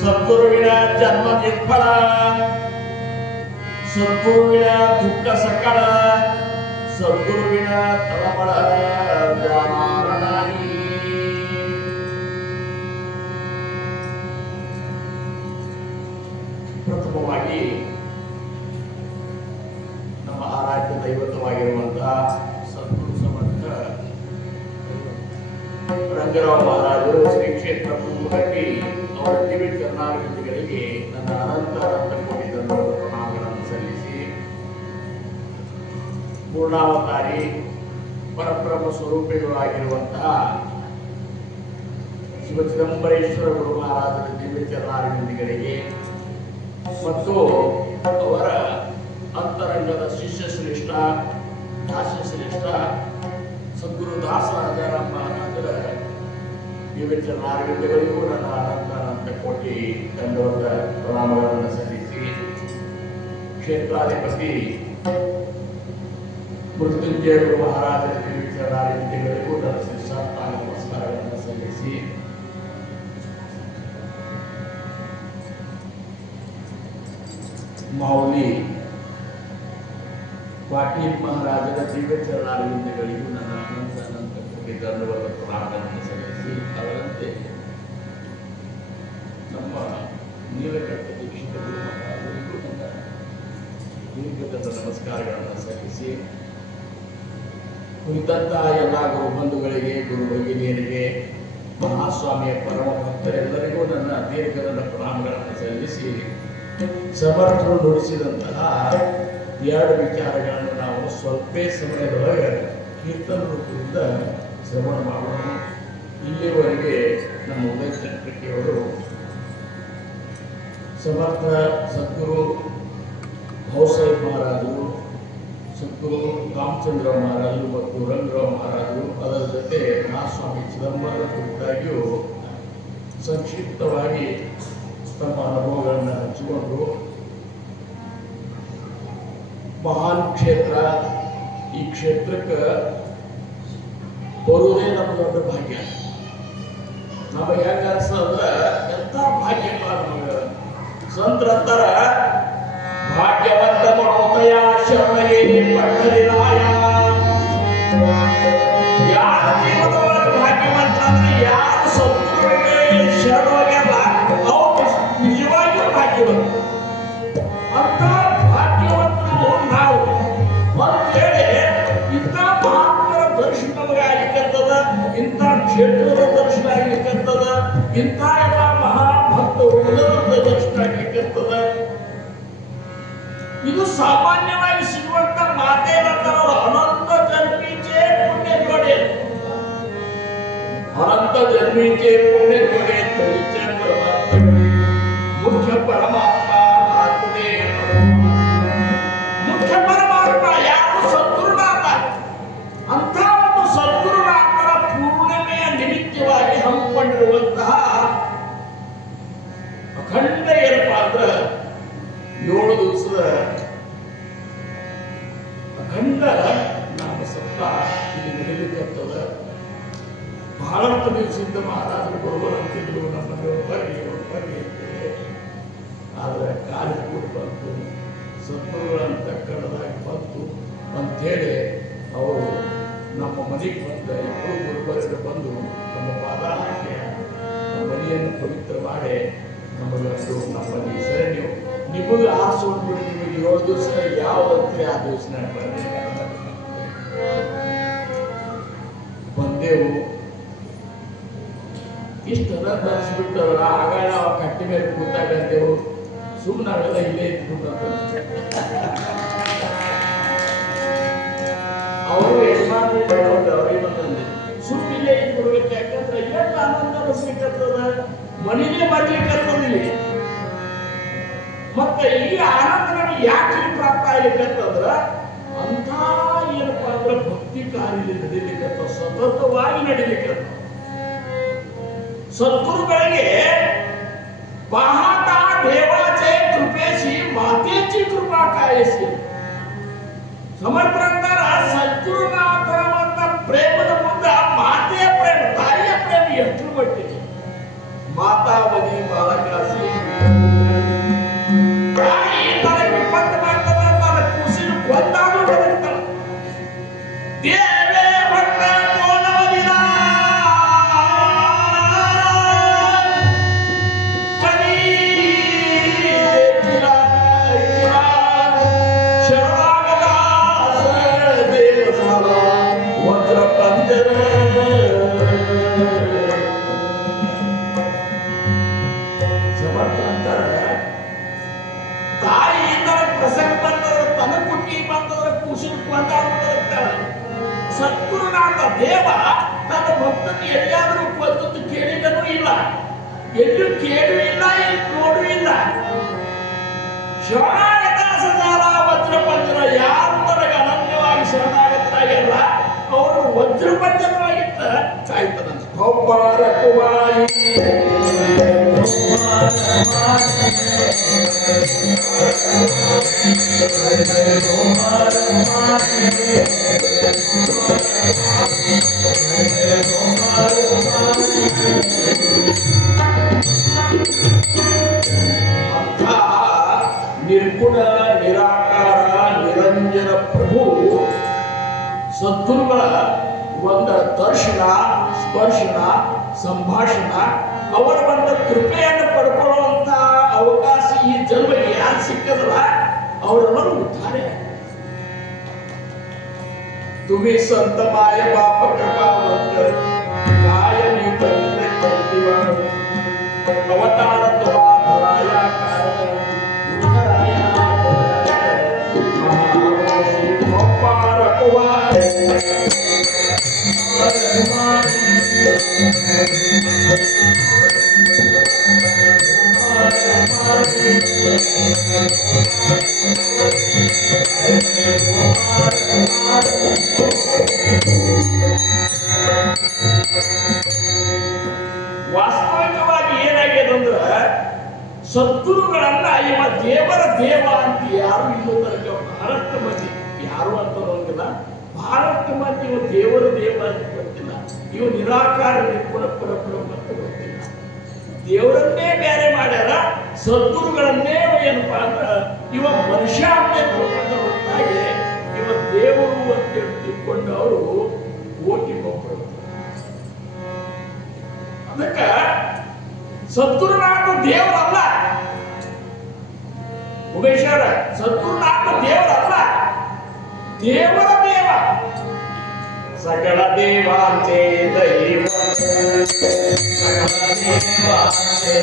ಸದ್ಗುರುವಿನ ಜನ್ಮ ನಿರ್ಫಲ, ಸದ್ಗುರುವಿನ ದುಃಖ ಸಕಲ, ಸದ್ಗುರುವಿನ ತಳಮಳ ಜ್ಞಾನಾರನಾಗಿ ಪ್ರಥಮವಾಗಿ ನಮ್ಮ ಆರಾಧ್ಯ ದೈವತ್ವವಾಗಿರುವಂತಹ ಸದ್ಗುರು ಸಮರ್ಥ ರಂಗರಾವ್ ಮಹಾರಾಜರು ಶ್ರೀ ಕ್ಷೇತ್ರ ಕಟ್ಟಿ ಅವರ ದಿವ್ಯ ಚರಣಾರವಿಂದಗಳಿಗೆ ನನ್ನ ಅನಂತ ಕೋಟಿ ಧನ್ಯವಾದ ಪ್ರಣಾಮಗಳನ್ನು ಸಲ್ಲಿಸಿ ಪೂರ್ಣಾವತಾರಿ ಪರಬ್ರಹ್ಮ ಸ್ವರೂಪಿಗಳಾಗಿರುವಂತಹ ಶಿವ ಚಿದಂಬರೇಶ್ವರ ಗುರು ಮಹಾರಾಜರ ದಿವ್ಯ ಚರಣಾರವಿಂದಗಳಿಗೆ ಮತ್ತು ಅವರ ಅಂತರಂಗದ ಶಿಷ್ಯ ಶ್ರೇಷ್ಠ ದಾಸ್ಯ ಶ್ರೇಷ್ಠ ಸದ್ಗುರು ದಾಸ ರಾಜಾರಾಮ ಮಹಾರಾಜರ ದಿವ್ಯ ಚರಣಾರವಿಂದಗಳಿಗೂ ನನ್ನ ಅನಂತ ಕೋಟಿ ಧನ್ಯವಾದ ಪ್ರಣಾಮಗಳನ್ನು ಸಲ್ಲಿಸಿ ಕ್ಷೇತ್ರಾಧಿಪತಿ ಮೃತ್ಯುಂಜಯ ಗುರು ಮಹಾರಾಜರ ದಿವ್ಯ ಚರಣಾರವಿಂದಗಳಿಗೂ ನನ್ನ ಶಿಷ್ಟಾರ್ಥ ನಮಸ್ಕಾರಗಳನ್ನು ಸಲ್ಲಿಸಿ ಮಾವುಲಿ ಪಾಟೀಲ್ ಮಹಾರಾಜರ ದಿವ್ಯ ಚರಣಾರವಿಂದಗಳಿಗೂ ನನ್ನ ಅನಂತ ಕೋಟಿ ಧನ್ಯವಾದ ಪ್ರಣಾಮಗಳನ್ನು ಸಲ್ಲಿಸಿ ಅದರಂತೆ ನಮ್ಮ ನೀಲಕಂಠ ದೀಕ್ಷಿತ ಗುರು ಮಹಾರಾಜರಿಗೂ ನನ್ನ ದೀರ್ಘದ ನಮಸ್ಕಾರಗಳನ್ನು ಸಲ್ಲಿಸಿ ಕುರಿತಂತಹ ಎಲ್ಲ ಗುರು ಬಂಧುಗಳಿಗೆ ಗುರು ಭಗಿನಿಯರಿಗೆ ಮಹಾಸ್ವಾಮಿಯ ಪರಮ ಭಕ್ತರೆಲ್ಲರಿಗೂ ನನ್ನ ದೀರ್ಘದ ಪ್ರಣಾಮಗಳನ್ನು ಸಲ್ಲಿಸಿ ಸಮರ್ಥರು ನುಡಿಸಿದಂತಹ ಎರಡು ವಿಚಾರಗಳನ್ನು ನಾವು ಸ್ವಲ್ಪ ಸಮಯದೊಳಗೆ ಕೀರ್ತನ ರೂಪದಿಂದ ಶ್ರವಣ ಮಾಡೋಣ. ಇಲ್ಲಿವರೆಗೆ ನಮ್ಮ ಉದಯ ಚಕ್ರವರ್ತಿಯವರು ಸಮರ್ಥ ಸದ್ಗುರು ಭೌಸಾಹೇಬ್ ಮಹಾರಾಜರು, ಸದ್ಗುರು ರಾಮಚಂದ್ರ ಮಹಾರಾಜರು ಮತ್ತು ರಂಗರಾವ್ ಮಹಾರಾಜರು, ಅದರ ಜೊತೆ ಮಹಾಸ್ವಾಮಿ ಚಿದಂಬರ ಕುರಿತಾಗಿಯೂ ಸಂಕ್ಷಿಪ್ತವಾಗಿ ತಮ್ಮ ಅನುಭವಗಳನ್ನು ಹಂಚಿಕೊಂಡರು. ಮಹಾನ್ ಕ್ಷೇತ್ರ, ಈ ಕ್ಷೇತ್ರಕ್ಕೆ ಬರುವುದೇ ನಮ್ಮ ದೊಡ್ಡ ಭಾಗ್ಯ. ನಮಗೆ ಹೆಂಗ ಅನ್ಸಂದ್ರ ಎಂಥ ಭಾಗ್ಯಪ್ಪ ನಮಗೆ. ಸಂತರ ಭಾಗ್ಯವಂತ ಮಹೋದಯ ಶರಣಗೆ ಪಟ್ಟರಿರಾಯ. ಯಾರು ಜೀವನದೊಳಗೆ ಭಾಗ್ಯವಂತ ಅಂದ್ರೆ ಯಾರು ಸದ್ಗುರುವಿಗೆ ಶರಣವಾಗ್ಯಾರ ಅವ್ರು ನಿಜವಾಗಿಯೂ ಭಾಗ್ಯವಂತ. ಅಂತ ಭಾಗ್ಯವಂತರು ನಾವು ಅಂತೇಳಿ ಇಂಥ ಮಹಾತ್ಮರ ದರ್ಶನ ನಮಗೆ ಆಗ್ಲಿಕ್ಕಂತದ, ಇಂಥ ಕ್ಷೇತ್ರದ ದರ್ಶನ ಆಗ್ಲಿಕ್ಕಂತದ, ಇಂಥ ಎಲ್ಲ ಮಹಾಭಕ್ತ ಉನ್ನತ ದರ್ಶನ ಆಗ್ಲಿಕ್ಕಂತದ. ಇದು ಸಾಮಾನ್ಯವಾಗಿ ಸಿಗುವಂತ ಮಾತೇನಂತಾರ ಅನಂತ ಜನ್ಮೀಚೆ ಪುಣ್ಯ ಜೋಡೆ, ಅನಂತ ಜನ್ಮೀಚೆ ಪುಣ್ಯ ಜೋಡೆ ಮುಖ್ಯ ಪರಮಾತ್ಮ ಆತ್ಮನೇ. ಮುಖ್ಯ ಪರಮಾತ್ಮ ಯಾರು? ಸದ್ಗುರುನಾಥ. ಅಂತ ಒಂದು ಸದ್ಗುರುನಾಥರ ಪೂರ್ಣಿಮೆಯ ನಿಮಿತ್ತವಾಗಿ ಹಮ್ಮಿಕೊಂಡಿರುವಂತಹ ಅಖಂಡ ಏನಪ್ಪಾ ಅಂದ್ರೆ 7 ದಿವಸದ ಅಖಂಡ ನಾಮ ಸಪ್ತಾಹ ಇಲ್ಲಿ ನಡೀಲಿಕ್ಕಂತದ. ಬಹಳಷ್ಟು ದಿವಸದಿಂದ ಮಹಾರಾಜರು ಬರುವಂತಿದ್ರು, ನಮ್ಮಲ್ಲಿ ಬರ್ರಿ ಅಂತೇಳಿ. ಆದರೆ ಕಾಲಿ ಕೂಡಿ ಬಂತು, ಸದ್ಗುರುಗಳಂತ ಕನ್ನಡದಾಗಿ ಬಂತು ಅಂತೇಳಿ ಅವರು ನಮ್ಮ ಮನೆಗೆ ಬಂದ 2 ಗುರುಬರರು ಬಂದು ನಮ್ಮ ಪಾದ ಹಾಕಿ ನಮ್ಮ ಮನೆಯನ್ನು ಪವಿತ್ರ ಮಾಡಿ ನಮಗಂತೂ ನಮ್ಮಲ್ಲಿ ಶರಣು ನಿಮಗೆ ಆರಿಸೋದು. ನಿಮಗೆ 7 ದಿವಸ ಯಾವ್ದಂತೆ ಆ ದಿವಸ ಬಂದೆವು. ಇಷ್ಟೆಲ್ಲ ತರಿಸ್ಬಿಟ್ಟವ್ರ ಆಗ ನಾವು ಕಟ್ಟಿ ಮೇಲೆ ಕೂತಾಗಂತೆವು. ಸುಮ್ಮನೆ ನಾವೆಲ್ಲ ಇಲ್ಲೇ ಇಟ್ಬಿಟ್ಟು ಅವರು ಯಜಮಾನ್ರಿ ಅವ್ರಿಗೆ ಬಂದಂದೆ ಸುಮ್ಮನೆ ಇಲ್ಲೇ ಇಟ್ಬಿಡ್ಬೇಕು. ಯಾಕಂದ್ರೆ ಎಷ್ಟು ಆನಂದ ಬಸ್ಲಿಕ್ಕತ್ತದ, ಮನೆಯೇ ಮಾಡ್ಲಿಕ್ಕತ್ತದಿಲ್ಲ. ಮತ್ತೆ ಈ ಆನಂದ ನಮಗೆ ಯಾಕೆ ಪ್ರಾಪ್ತ ಆಗ್ಲಿಕ್ಕಂತಂದ್ರ ಅಂತ ಏನಪ್ಪಾ ಅಂದ್ರೆ ಭಕ್ತಿ ಕಾರ್ಯ ನಡೀಲಿಕ್ಕತ್ತ, ಸತತವಾಗಿ ನಡೀಲಿಕ್ಕತ್ತ. सद्गुरुಗಳಿಗೆ पाहता देवाचे कृपेशी मातेची कृपा कायसी. समर्थांतर सद्गुरुनाथरवನ್ನ ಪ್ರೇಮದ ಮುಂದೆ ಮಾತೆಯ ಪ್ರೇಮ, ತಾಯಿಯ ಪ್ರೇಮ ಎಷ್ಟು ಮಟ್ಟಿಗೆ. ಮಾತಾವಧಿ ಬಾಲಕಾಸಿ ತಾಯಿ ತನಗೆ ವಿಪತ್ತು ಮಾಡ್ತಾನೆ, ತನ್ನ ಕೂಸಿನ ಕೊಂದಾದ್ರೂ ಬದುಕ್ತಾಳೆ. ದೇವೇ ಭಕ್ತ ಕೋನವದಿನ ಸದ್ಗುರುನಾಥ ದೇವ ತನ್ನ ಭಕ್ತನ ಎಲ್ಲಿಯಾದರೂ ಕೊಂದದ್ದು ಕೇಳಿದನೂ ಇಲ್ಲ, ಎಲ್ಲೂ ಕೇಳೂ ಇಲ್ಲ, ಎಲ್ಲಿ ನೋಡೂ ಇಲ್ಲ. ಶರಣಾಗತ ಸಜಾಲ ವಜ್ರಪಂಜರ, ಯಾರು ತನಗೆ ಅನನ್ಯವಾಗಿ ಶರಣಾಗತರಾಗಿಲ್ಲ ಅವರು ವಜ್ರಪಂಜರವಾಗಿತ್ತ ಕಾಯ್ತಾನಂತ. ಒಬ್ಬರ ಕುಮಾರಿ ನಿರ್ಗುಣ ನಿರ್ಗುಣ ನಿರಾಕಾರ ನಿರಂಜನ ಪ್ರಭು ಸದ್ಗುರುಗಳ ಒಂದು ದರ್ಶನ ಸ್ಪರ್ಶನ ಸಂಭಾಷಣ ಅವರ ಒಂದು ಕೃಪೆಯನ್ನು ಪಡ್ಕೊಳ್ಳುವಂತ ಅವಕಾಶ ಈ ಜನ್ಮಕ್ಕೆ ಯಾರು ಸಿಕ್ಕದಲ್ಲ ಅವರೆಲ್ಲರೂ ಉದ್ಧಾರ. तुम्ही संत माय बाप कृपावंत कायमी करते प्रतिवाद अवतार तुमा धराया कारण उधराया महाराशी गोपाल कुमार ವಾಸ್ತವಿಕವಾಗಿ ಏನಾಗಿದೆ ಅಂದ್ರೆ ಸದ್ಗುರುಗಳನ್ನ ಇವ ದೇವರ ದೇವ ಅಂತ ಯಾರು ಇನ್ನೂ ತನಕ ಬಹಳಷ್ಟು ಮಂದಿ ಯಾರು ಅಂತ ಅನ್ನೋಂಗಿಲ್ಲ. ಬಹಳಷ್ಟು ಮಂದಿ ಇವ ದೇವರ ದೇವ ಅಂತ ಗೊತ್ತಿಲ್ಲ. ಇವು ನಿರಾಕಾರ ನಿರ್ಗುಣ ಪರಬ್ರಹ್ಮ ಅಂತ ಗೊತ್ತಿಲ್ಲ. ದೇವರನ್ನೇ ಬೇರೆ ಮಾಡ್ಯಾರ. ಸದ್ಗುರುಗಳನ್ನೇ ಏನಪ್ಪಾ ಅಂದ್ರ ಇವ ಮನುಷ್ಯ ಅಂತ ತಿಳ್ಕೊಂಡ ಹೊರತಾಗಿ ಇವ ದೇವರು ಅಂತ ತಿಳ್ಕೊಂಡು ಅವರು ಓಟಿ ಹೋಗ್ತಾರೆ. ಅದಕ್ಕ ಸದ್ಗುರುನಾಥ ದೇವರಲ್ಲ. ಉಮೇಶ್ವರ ಸದ್ಗುರುನಾಥ ದೇವರಲ್ಲ, ದೇವರ ದೇವ. ಸಕಲ ದೇವಾಂತೆ ದೈವ ಸಕಲ ದೇವಾಂತೆ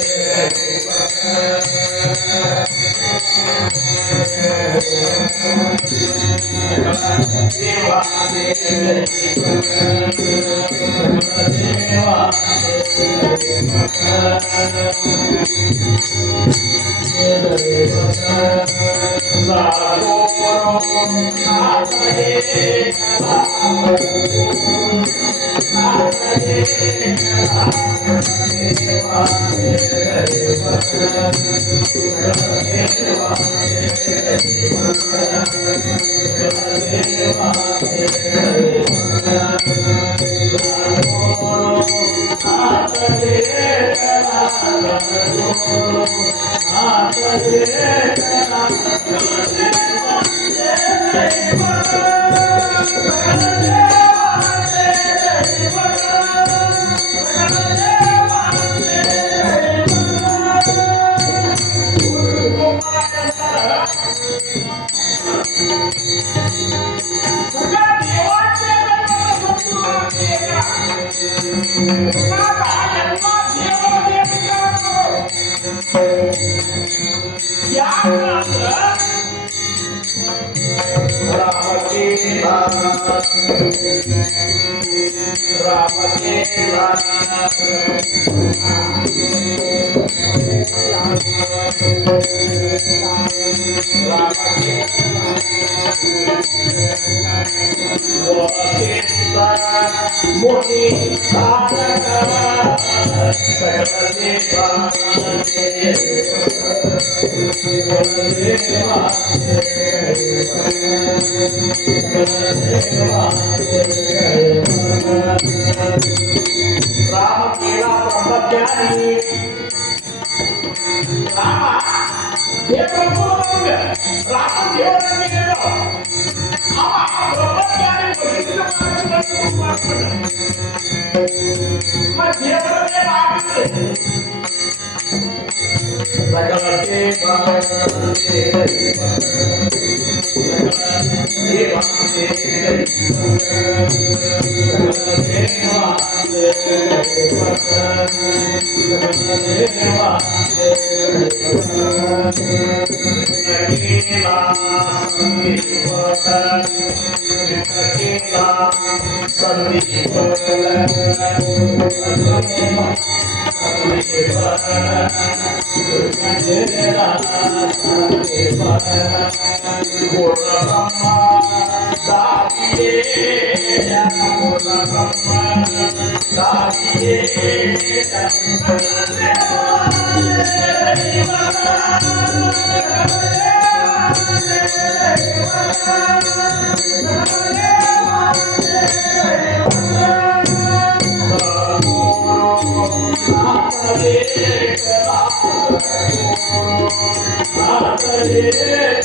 Yeah.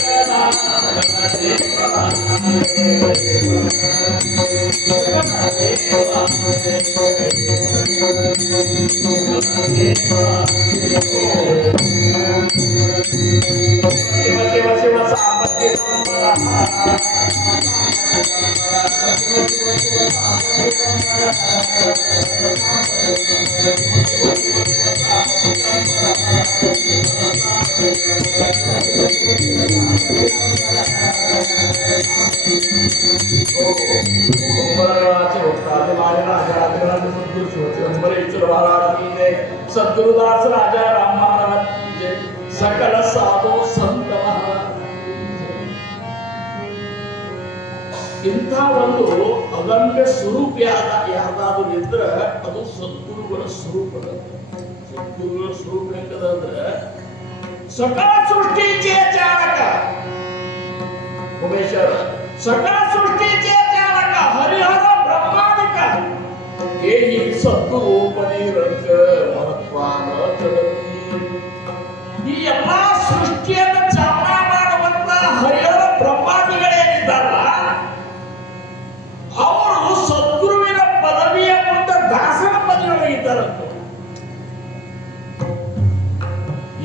सद्गुरुदास राजा राम महाराज की जय, सकल साधु संत महाराज ಇಂಥ ಒಂದು ಅಗಮ್ಯ ಸ್ವರೂಪ ಯಾವ್ದಾದ್ರು ಇದ್ರೆ ಅದು ಸದ್ಗುರುಗಳ ಸ್ವರೂಪ. ಸದ್ಗುರುಗಳ ಸ್ವರೂಪ ಹೆಂಗದಂದ್ರೆ ಸಕಲ ಸೃಷ್ಟಿಗೆ ಚಾಲಕ ಉಮೇಶ್ವರ, ಸಕಲ ಸೃಷ್ಟಿಗೆ ಚಾಲಕ ಹರಿಹರ ಬ್ರಹ್ಮಾದಿಕ ಏಹಿ ಸದ್ಗುರು ಪನಿರಂಗ ಮಹತ್ವಾನ ಜಗತಿ. ಈ ಎಲ್ಲಾ ಸೃಷ್ಟಿಯನ್ನು ಚಾಲನ ಮಾಡುವಂತ ಹರಿಹರ ಬ್ರಹ್ಮಾದಿಗಳೇನಿದ್ದಾರಲ್ಲ ಅವರು ಸದ್ಗುರುವಿನ ಪದವಿಯ ಮುಂದೆ ದಾಸನ ಪದವಿಯೊಳಗಿದ್ದಾರಂತ.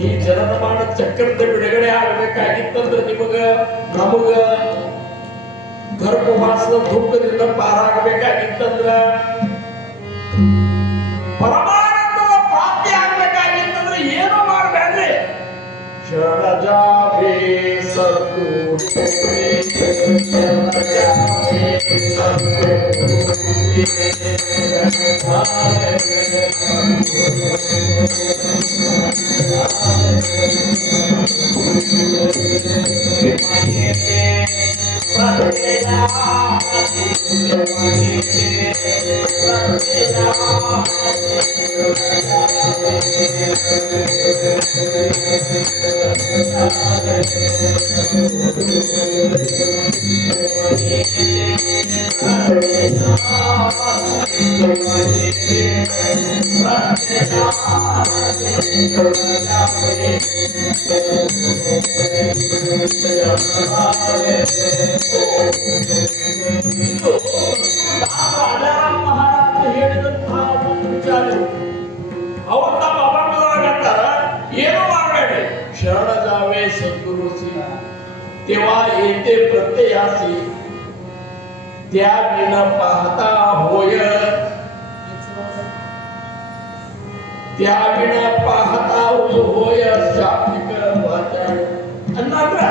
ಈ ಜನನಮಾನ ಚಕ್ರದ ಬಿಡುಗಡೆ ಆಗಬೇಕಾಗಿತ್ತಂದ್ರೆ ನಿಮಗ ನಮಗ ಗರ್ಭವಾಸದ ದುಃಖದಿಂದ ಪಾರಾಗಬೇಕಾಗಿತ್ತಂದ್ರ ಪರಮಾನಂದದ ಪ್ರಾಪ್ತಿ ಆಗಬೇಕಾಗಿತ್ತಂದ್ರೆ ಏನು ಮಾಡಬೇಡ್ರಿ, ಶರಣಜಾವೇ ಸದ್ಗುರು शरणजावे सद्गुरुसी तेव्हा येते प्रत्ययासी, त्या बिन पाहता होय, त्या बिन पाहता होय शाब्दिक वाचा. अन्नंದ್ರ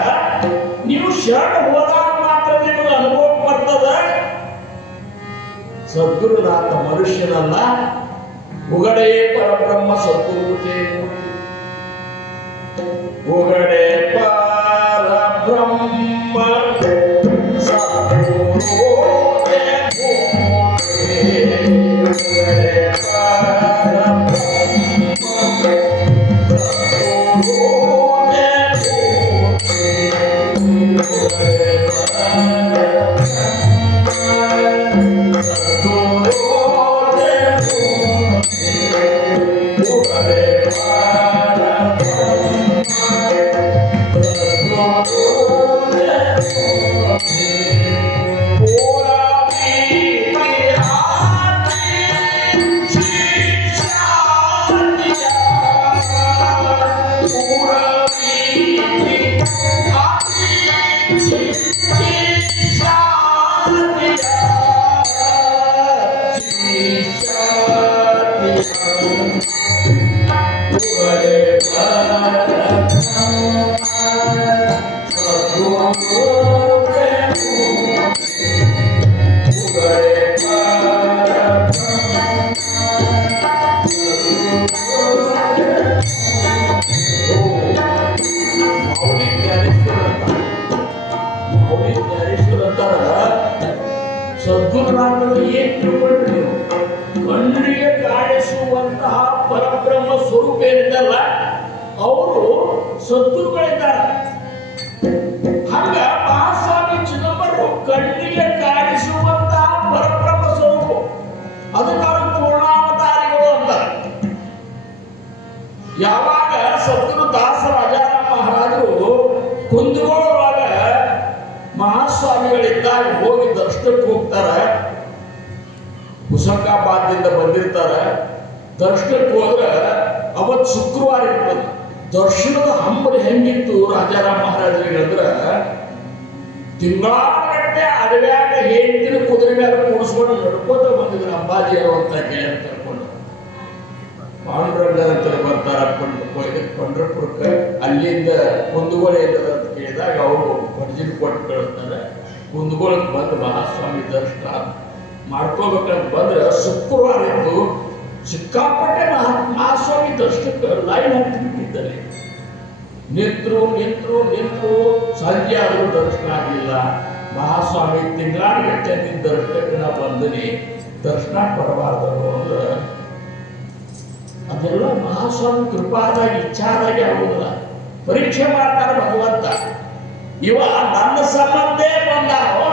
ನೀವು ಶರಣ ಹೋದಾಗ ಮಾತ್ರ ನಿಮಗೆ ಅನುಭವ ಬರ್ತದ ಸದ್ಗುರುನಾಥ ಮನುಷ್ಯನಲ್ಲ, ಉಗಡೆ ಪರಬ್ರಹ್ಮ ಸದ್ಗುರುತೆ. ಉಗಡೆ ಪರಬ್ರಹ್ಮ ಸದ್ಗುರುತೆ ಸದ್ಗುರುನಾಥರು ಏನ್ ತಿಳ್ಕೊಂಡ್ರಿ, ಕಣ್ಣಿಗೆ ಕಾಣಿಸುವಂತಹ ಪರಬ್ರಹ್ಮ ಸ್ವರೂಪ ಏನಿದ್ದಲ್ಲ ಅವರು ಸದ್ಗುರುಗಳಿದ್ದಾರೆ. ಹಂಗ ಮಹಾಸ್ವಾಮಿ ಚಿದಂಬರರು ಕಣ್ಣಿಗೆ ಕಾಣಿಸುವಂತಹ ಪರಬ್ರಹ್ಮ ಸ್ವರೂಪ, ಅದಕ್ಕಾಗಿ ಪೂರ್ಣಾವತಾರಿಗಳು ಅಂತಾರೆ. ಯಾವಾಗ ಸದ್ಗುರು ದಾಸ ರಾಜಾರಾಮ ಮಹಾರಾಜರು ಕುಂದಗೋಳೊಳಗ ಮಹಾಸ್ವಾಮಿಗಳಿದ್ದ ಬರೆದಿರ್ತಾರ. ದರ್ಶನಕ್ಕೆ ಹೋದ್ರೆ ಅವತ್ತು ಶುಕ್ರವಾರ ಇರ್ತದೆ. ದರ್ಶನದ ಹಂಬಲಿ ಹೆಂಗಿತ್ತು ರಾಜಾರಾಮ್ ಮಹಾರಾಜರಿಗೆ ಅಂದ್ರೆ, ತಿಂಗಳಾಗಟ್ಟೆ ಅಡವ್ಯಾಗ ಹೇಳ್ತಿನ ಕುದುರೆ ಮೇಲೆ ಕೂಡಿಸ್ಕೊಂಡು ನಡ್ಕೋತ ಬಂದಿದ್ರು ಅಂಬಾಜಿ ಅಂತ ಗೆಳೆಯರು ಕರ್ಕೊಂಡು. ಪಾಂಡುರಂಗ ಅಂತ ಬರ್ತಾರ ಪಂಡ್ರಪುರಕ್ಕೆ. ಅಲ್ಲಿಂದ ಕುಂದಗೋಳ ಇಲ್ಲದ ಅಂತ ಕೇಳಿದಾಗ ಅವರು ಬರ್ಜಿನ್ ಕೊಟ್ಟು ಕಳಿಸ್ತಾರೆ. ಕುಂದಗೋಳಕ್ಕೆ ಬಂದು ಮಹಾಸ್ವಾಮಿ ದರ್ಶನ ಮಾಡ್ಕೋಬೇಕಂತ ಬಂದ್ರೆ ಶುಕ್ರವಾರ ಇತ್ತು. ಸಿಕ್ಕಾಪಟ್ಟೆ ಮಹಾಸ್ವಾಮಿ ದರ್ಶನಕ್ಕೆ ಲೈನ್ ಹತ್ತಿಬಿಟ್ಟಿದ್ದಲ್ಲಿ ನಿಂತರು ನಿಂತರು ನಿಂತರು. ಸಂಜೆ ಆದರೂ ದರ್ಶನ ಆಗಲಿಲ್ಲ. ಮಹಾಸ್ವಾಮಿ ತಿಂಗಳಾಗಟ್ಟೆ ನಿನ್ನ ದರ್ಶನಕ್ಕೆ ನಾ ಬಂದಿನಿ, ದರ್ಶನ ಪಡಬಾರ್ದು ಅಂದ್ರೆ ಅದೆಲ್ಲ ಮಹಾಸ್ವಾಮಿ ಕೃಪಾದಾಗಿ ಇಚ್ಛಾದಾಗಿ ಆಗುದಿಲ್ಲ. ಪರೀಕ್ಷೆ ಮಾಡ್ತಾರೆ ಭಗವಂತ. ಇವ ನನ್ನ ಸಂಬಂಧೇ ಬಂದಾರೋ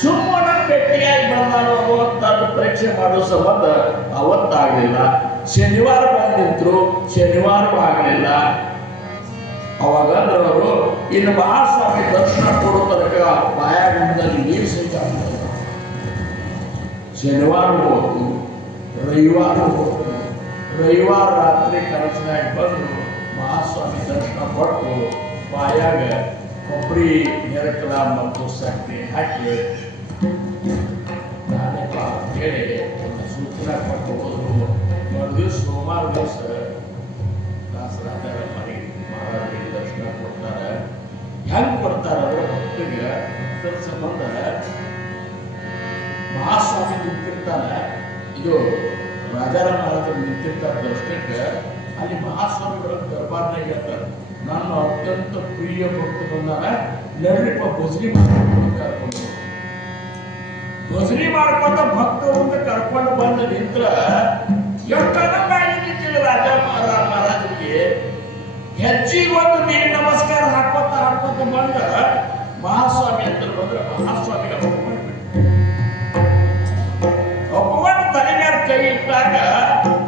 ಸುಮ್ಮನೆ ಭೇಟಿಯಾಗಿ ಬಂದಾರೋ ಅಂತ ಪರೀಕ್ಷೆ ಮಾಡೋ ಸಂಬಂಧ ಅವತ್ತಾಗಲಿಲ್ಲ. ಶನಿವಾರ ಬಂದು ನಿಂತರು, ಶನಿವಾರ ಆಗಲಿಲ್ಲ. ಅವಾಗಂದ್ರೆ ಅವರು ಇನ್ನು ಮಹಾಸ್ವಾಮಿ ದರ್ಶನ ಕೊಡೋ ತನಕ ಬಾಯಾಗುಂಡಲ್ಲಿ ನೀರು ಸಿಕ್ಕಾಗ್ತದೆ. ಶನಿವಾರ ಹೋಗ್ತು, ರವಿವಾರ ಹೋಗ್ತು. ರವಿವಾರ ರಾತ್ರಿ ಕನಸಿನಾಗ ಬಂದು ಮಹಾಸ್ವಾಮಿ ದರ್ಶನ ಕೊಟ್ಟು ಬಾಯಾಗ ಕೊಬ್ಬರಿ ನೆರಕಲ ಮತ್ತು ಸಕ್ಕರೆ ಹಾಕಿ ನಾನೇ ಹೇಳಿ ಸೂಚನೆ ಕೊಟ್ಟು ಹೋದ್ರು. ಮರುದಿವ್ಸ ಸೋಮವಾರ ದಿವಸ ಮಹಾರಾಜರಿಗೆ ದರ್ಶನ ಕೊಡ್ತಾರೆ. ಹೆಂಗ್ ಕೊಡ್ತಾರ ಅಂದ್ರೆ ಭಕ್ತರ ಸಂಬಂಧ ಮಹಾಸ್ವಾಮಿ ನಿಂತಿರ್ತಾನೆ. ಇದು ರಾಜಾರಾಮ್ ಮಹಾರಾಜರು ನಿಂತಿರ್ತಾರೆ ದರ್ಶನಕ್ಕೆ. ಅಲ್ಲಿ ಮಹಾಸ್ವಾಮಿಗಳ ದರ್ಬಾರ್ನಾಗ ಹೇಳ್ತಾರೆ, ನನ್ನ ಅತ್ಯಂತ ಪ್ರಿಯ ಭಕ್ತ ಬಂದಾರ, ನಡ್ರಿಪ್ಪ ಭಜನಿ ಮಾಡ್ಕೊಂಡು ಕರ್ಕೊಂಡು. ಭಜನಿ ಮಾಡ್ಕೊಂಡ ಭಕ್ತರಿಂದ ಕರ್ಕೊಂಡು ಬಂದು ನಿಂತ್ರ ಎಷ್ಟು ಆನಂದ ಆಗಿದ್ದಿಲ್ಲ ರಾಜಾರಾಮ್ ಮಹಾರಾಜರಿಗೆ. ಹೆಚ್ಚಿಗೆ ಒಂದು ನೀರು ನಮಸ್ಕಾರ ಹಾಕೋತ ಬಂದ ಮಹಾಸ್ವಾಮಿ ಅಂತ ಬಂದ್ರೆ ಮಹಾಸ್ವಾಮಿಗೆ ಒಪ್ಪಗೊಂಡು ತಲೆ ಮೇಲೆ ಕೈ ಇಟ್ಟಾಗ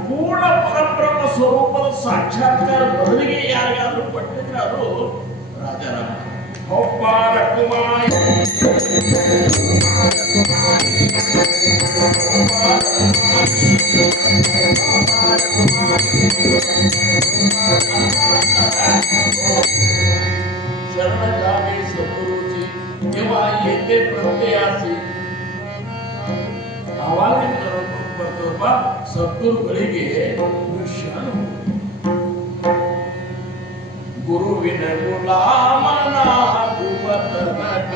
ಪೂರ್ಣ ಪರಬ್ರಹ್ಮ ಸ್ವರೂಪದ ಸಾಕ್ಷಾತ್ಕಾರ ಬದಲಿಗೆ ಯಾರಿಗಾದ್ರೂ ಕೊಟ್ಟಿದ್ರೆ ಅದು ರಾಜಾರಾಮ. ಒಬ್ಬಾರ ಕುಮಾರ ಶರಣಗಾಮಿ ಸದ್ಗುರುಜಿ ದೇವ ಎದ್ದೆ ಪ್ರತ್ಯಯಾಸಿ. ಆವಾಗಿನ ಬರ್ತದಪ್ಪ ಸದ್ಗುರುಗಳಿಗೆ ಶರಣ. ಗುರುವಿನ ಗುಲಾಮನಾಗುವ ತನಕ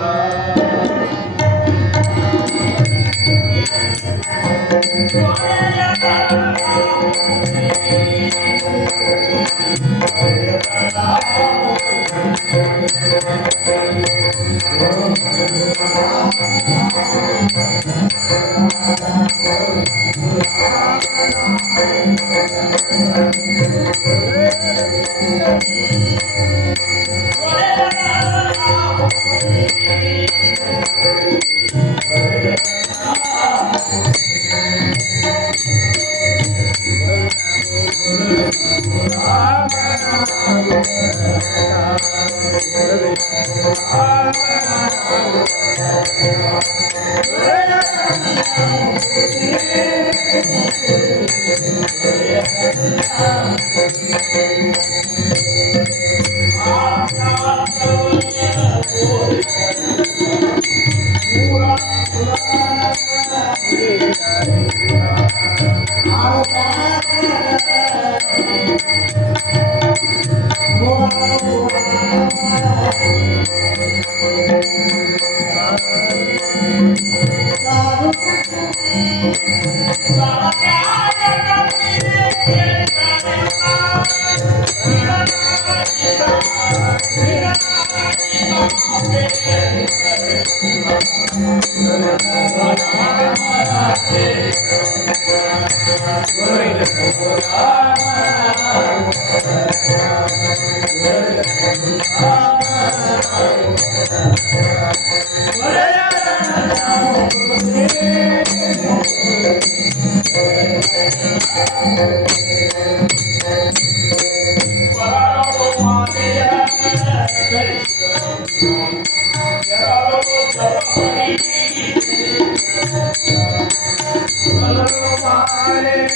Hare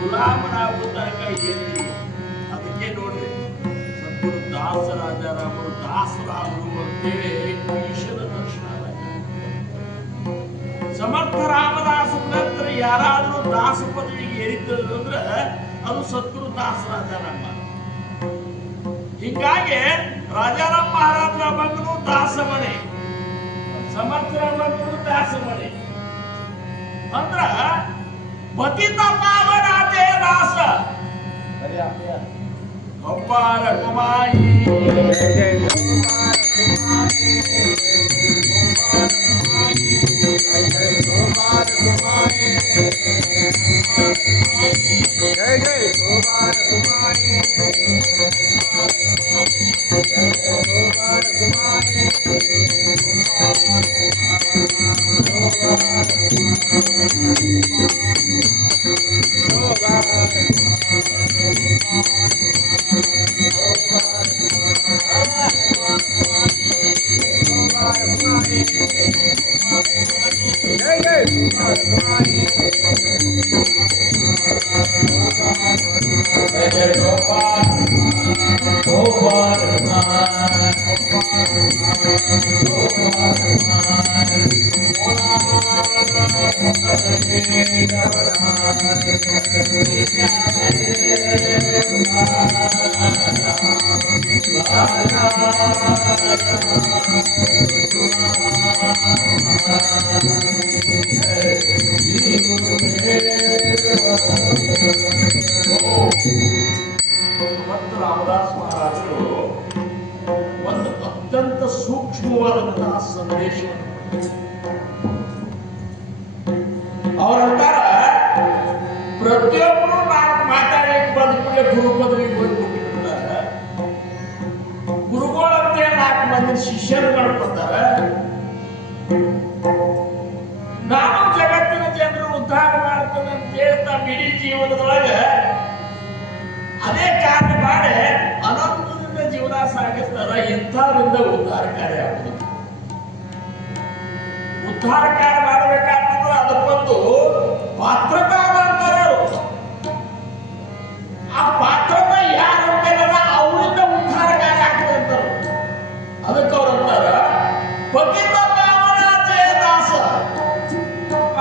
ಗುಲಾಮರಾಗುತ್ತಾಗ ಏನಿಲ್ಲ. ಅದಕ್ಕೆ ನೋಡ್ರಿ ಸದ್ಗುರು ದಾಸರಾಜಾರಾಮರು ದಾಸರಾಮರು ಅಂತೇಳಿ ಈಶ್ವರ ದರ್ಶನ ಸಮರ್ಥ ರಾಮದಾಸರ ನಂತರ ಯಾರಾದರೂ ದಾಸ ಪದವಿಗೆ ಏರಿದ್ರು ಅಂದ್ರೆ ಅದು ಸದ್ಗುರು ದಾಸರಾಜಾರಾಮ. ಹೀಗಾಗಿ ರಾಜಾರಾಮ್ ಮಹಾರಾಜರ ಮಗನು ದಾಸಮಣಿ, ಸಮರ್ಥ ರಾಮರು ದಾಸಮಣಿ ಅಂದ್ರ ಪತಿತ ಪಾವನಾತೆ ದಾಸ ಒಬ್ಬಾರ ಕುಮಾಯಿ जय जय कुमार कुमारी जय जय कुमार कुमारी जय गोपाल गोपाल ಮತ್ತು ರಾಮದಾಸ್ ಮಹಾರಾಜರು ಒಂದು ಅತ್ಯಂತ ಸೂಕ್ಷ್ಮವಾದಂತಹ ಸಂದೇಶವನ್ನು ಅವರಂತಾರ ಪ್ರತಿಯೊಬ್ಬರು ನಾವು ಮಾತಾಡ್ಲಿಕ್ಕೆ ಬಂದ್ಬಿಟ್ಟೆ ಗುರು ಪದವಿಗೆ ಹೋಗ್ಬಿಟ್ಟಿರ್ತಾರೆ. ಗುರುಗಳಂತೆ 4 ಮಂದಿ ಶಿಷ್ಯರು ಮಾಡ್ಕೊತಾರೆ. ನಾನು ಜಗತ್ತಿನ ಜನರು ಉದ್ಧಾರ ಮಾಡ್ತೇನೆ ಅಂತ ಹೇಳ್ತಾ ಇಡೀ ಜೀವನದೊಳಗೆ ಅದೇ ಕಾರ್ಯ ಮಾಡಿ ಅನಂತದಿಂದ ಜೀವನ ಸಾಗಿಸ್ತಾರ. ಇಂಥವರಿಂದ ಉದ್ಧಾರ ಕಾರ್ಯ ಆಗುದು. ಉದ್ಧಾರ ಕಾರ್ಯ ಮಾಡಬೇಕಾದ್ರೆ ಅದಕ್ಕೊಂದು ಪಾತ್ರತಾ ಅಂತಾರೆ. ಆ ಪಾತ್ರತ ಯಾರಂತ ಅವರಿಂದ ಉದ್ಧಾರ ಕಾರ್ಯ ಆಗ್ತದೆ ಅಂತಾರೆ. ಅದಕ್ಕೆ ಅವ್ರು ಅಂತಾರ ಪತಿತ ಪಾವನಾತೆ ದಾಸ.